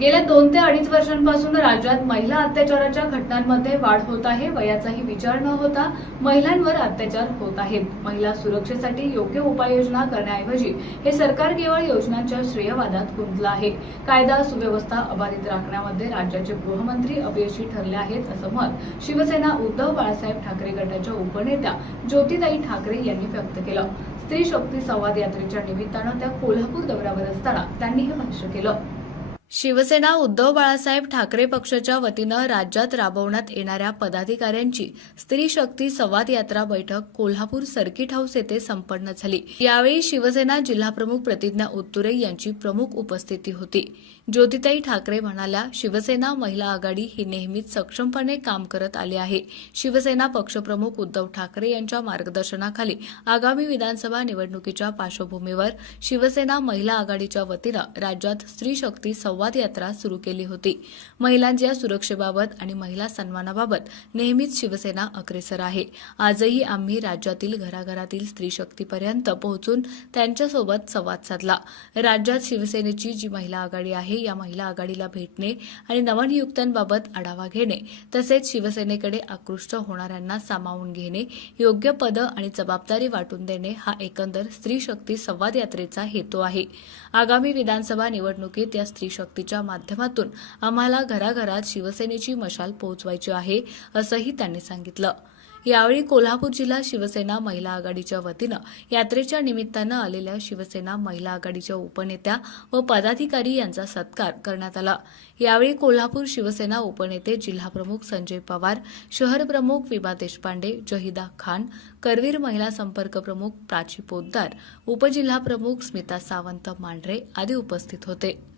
गेल्या दोन ते अडीच वर्षांपासून राज्यात महिला अत्याचाराच्या घटनांमध्ये वाढ होत आहे. वयाचाही विचार न होता महिलांवर अत्याचार होत आहेत. महिला सुरक्षेसाठी योग्य उपाययोजना करण्याऐवजी हे सरकार केवळ योजनांच्या श्रेयवादात गुंतलं आहे. कायदा सुव्यवस्था अबाधित राखण्यामध्ये राज्याचे गृहमंत्री अपयशी ठरले आहेत असं मत शिवसेना उद्धव बाळासाहेब ठाकरे गटाच्या उपनेत्या ज्योतिताई ठाकरे यांनी व्यक्त केलं. स्त्री शक्ती संवाद यात्रेच्या निमित्तानं त्या कोल्हापूर दौऱ्यावर असताना त्यांनी हे भाष्य केलं. शिवसेना उद्धव बाळासाहेब ठाकरे पक्षाच्या वतीनं राज्यात राबवण्यात येणाऱ्या पदाधिकाऱ्यांची स्त्री शक्ती संवाद यात्रा बैठक कोल्हापूर सर्किट हाऊस येथे संपन्न झाली. यावेळी शिवसेना जिल्हाप्रमुख प्रतिज्ञा उत्तुरे यांची प्रमुख उपस्थिती होती. ज्योतिताई ठाकरे म्हणाल्या शिवसेना महिला आघाडी ही नेहमीच सक्षमपणे काम करत आली आहे. शिवसेना पक्षप्रमुख उद्धव ठाकरे यांच्या मार्गदर्शनाखाली आगामी विधानसभा निवडणुकीच्या पार्श्वभूमीवर शिवसेना महिला आघाडीच्या वतीनं राज्यात स्त्री शक्ती संवाद संवाद यात्रा सुरू केली होती. महिलांच्या सुरक्षेबाबत आणि महिला सन्मानाबाबत नेहमीच शिवसेना अग्रेसर आहे. आजही आम्ही राज्यातील घराघरातील स्त्री शक्तीपर्यंत पोहोचून त्यांच्यासोबत संवाद साधला. राज्यात शिवसेनेची जी महिला आघाडी आहे या महिला आघाडीला भेटणे आणि नवनियुक्त्यांबाबत आढावा घेणे तसेच शिवसेनेकडे आकृष्ट होणाऱ्यांना सामावून घेणे योग्य पदं आणि जबाबदारी वाटून देणे हा एकंदर स्त्री शक्ती संवाद यात्रेचा हेतू आहे. आगामी विधानसभा निवडणुकीत या स्त्री शक्ती शक्तीच्या माध्यमातून आम्हाला घराघरात शिवसेनेची मशाल पोहोचवायची आहे असंही त्यांनी सांगितलं. यावेळी कोल्हापूर जिल्हा शिवसेना महिला आघाडीच्या वतीनं यात्रेच्या निमित्तानं आलेल्या शिवसेना महिला आघाडीच्या उपनेत्या व पदाधिकारी यांचा सत्कार करण्यात आला. यावेळी कोल्हापूर शिवसेना उपनेते जिल्हाप्रमुख संजय पवार शहर प्रमुख विभा देशपांडे जहिदा खान करवीर महिला संपर्क प्रमुख प्राची पोद्दार उपजिल्हाप्रमुख स्मिता सावंत मांढरे आदी उपस्थित होते.